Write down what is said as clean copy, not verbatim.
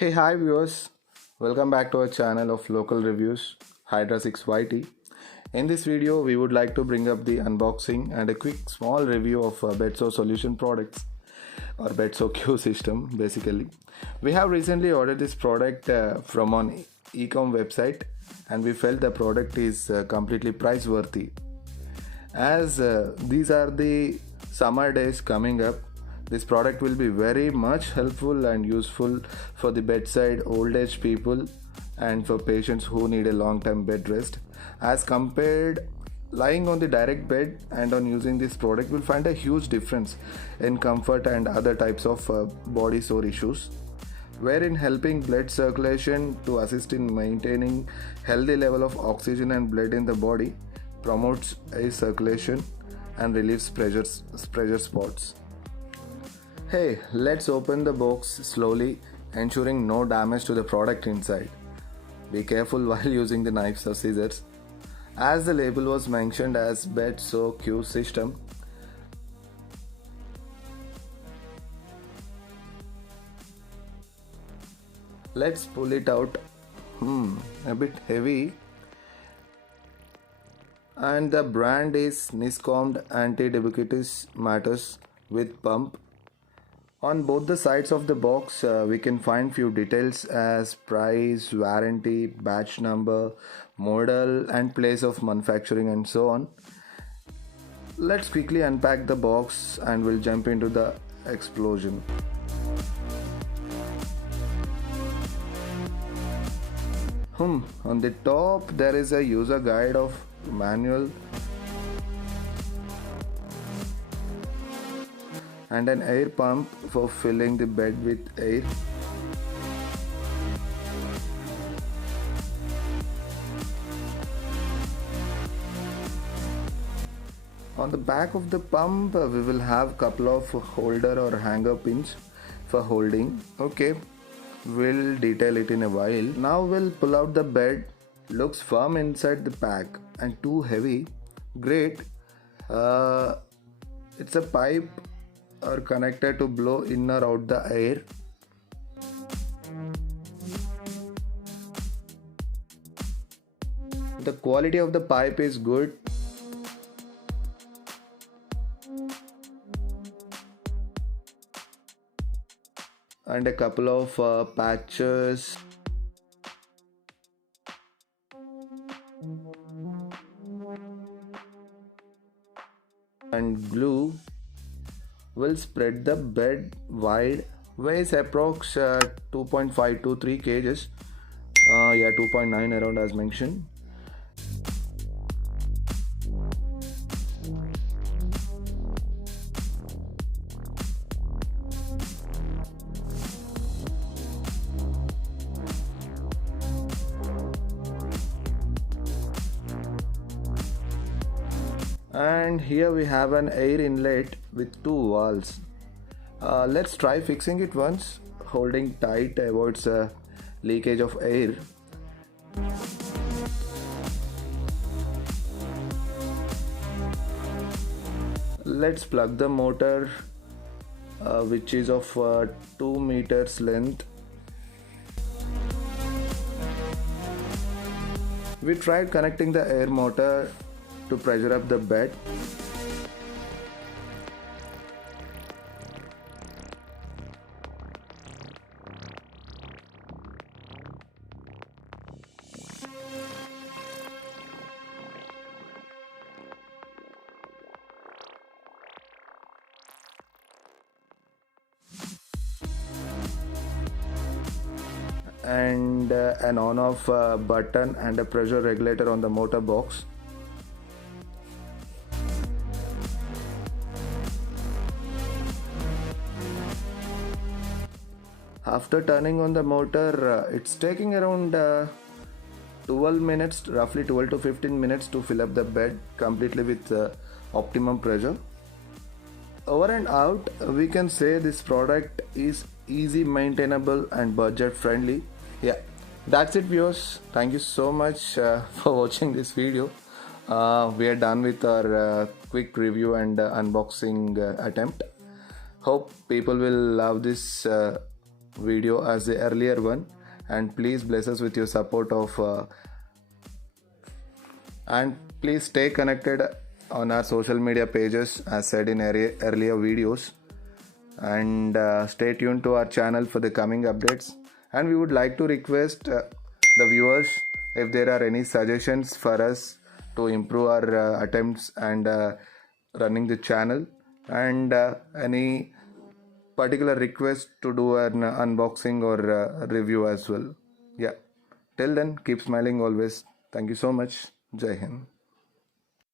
Hey, hi viewers. Welcome back to our channel of local reviews, Hydra 6YT. In this video, we would like to bring up the unboxing and a quick small review of Bedso solution products or Bedso Q system basically. We have recently ordered this product from an e-com website and we felt the product is completely price worthy. As these are the summer days coming up, this product will be very much helpful and useful for the bedside old age people and for patients who need a long term bed rest. As compared lying on the direct bed and on using this product will find a huge difference in comfort and other types of body sore issues, wherein helping blood circulation to assist in maintaining healthy level of oxygen and blood in the body, promotes a circulation and relieves pressure spots. Hey, let's open the box slowly, ensuring no damage to the product inside. Be careful while using the knives or scissors. As the label was mentioned as Bedso Q system, let's pull it out. A bit heavy. And the brand is Niscomed Anti-Diabetes Mattress with pump. On both the sides of the box, we can find few details as price, warranty, batch number, model and place of manufacturing and so on. Let's quickly unpack the box and we'll jump into the explosion. On the top there is a user guide of manual and an air pump for filling the bed with air. On the back of the pump we will have couple of holder or hanger pins for holding. Okay, we'll detail it in a while. Now we'll pull out the bed. Looks firm inside the pack and too heavy. Great. It's a pipe or connector to blow in or out the air. The quality of the pipe is good. And a couple of patches. And glue will spread the bed wide. Weighs approx 2.5 to 3 kgs. 2.9 around as mentioned. And here we have an air inlet with two valves. Let's try fixing it once. Holding tight avoids leakage of air. Let's plug the motor which is of 2 meters length. We tried connecting the air motor to pressure up the bed. And an on-off button and a pressure regulator on the motor box. After turning on the motor, it's taking around 12 minutes, roughly 12 to 15 minutes to fill up the bed completely with optimum pressure. Over and out, we can say this product is easy maintainable and budget friendly. Yeah, that's it viewers. Thank you so much for watching this video. We are done with our quick review and unboxing attempt. Hope people will love this video as the earlier one, and please bless us with your support of and please stay connected on our social media pages as said in earlier videos, and stay tuned to our channel for the coming updates. And we would like to request the viewers if there are any suggestions for us to improve our attempts and running the channel, and any particular request to do an unboxing or review as well. Yeah, till then, keep smiling always. Thank you so much. Jai Hind.